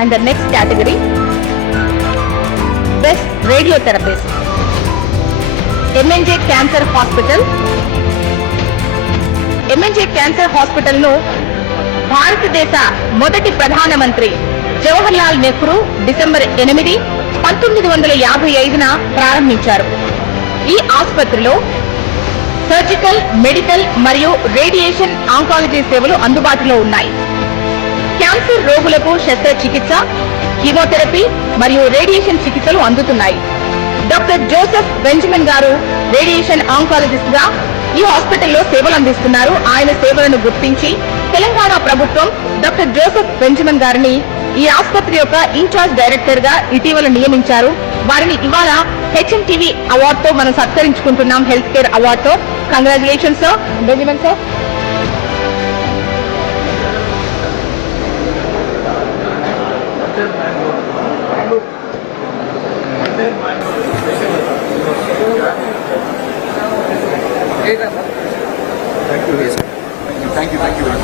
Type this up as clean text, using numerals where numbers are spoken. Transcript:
and the next category, Best Radiotherapist, MNJ Cancer Hospital. MNJ Cancer Hospital ను భారతదేశ మొదటి ప్రధానమంత్రి జవహర్లాల్ నెహ్రూ డిసెంబర్ 8, 1955న ప్రారంభించారు. ఈ ఆసుపత్రిలో సర్జికల్, మెడికల్ మరియు రేడియేషన్ ఆంకాలజీ సేవలు అందుబాటులో ఉన్నాయి. క్యాన్సర్ రోగులకు శస్త్రచికిత్స, కీమోథెరపీ మరియు రేడియేషన్ చికిత్సలు అందుతున్నాయి. డాక్టర్ జోసెఫ్ బెంజమిన్ గారు రేడియేషన్ ఆంకాలజిస్ట్ గా ఈ హాస్పిటల్లో సేవలు అందిస్తున్నారు. ఆయన సేవలను గుర్తించి తెలంగాణ ప్రభుత్వం డాక్టర్ జోసెఫ్ బెంజమిన్ గారిని ఈ ఆసుపత్రి యొక్క ఇన్ఛార్జ్ డైరెక్టర్ గా ఇటీవల నియమించారు. వారిని ఇవాళ HMTV అవార్డ్ తో మనం సత్కరించుకుంటున్నాం, హెల్త్ కేర్ అవార్డ్ తో. Congratulations sir, Benjamin sir.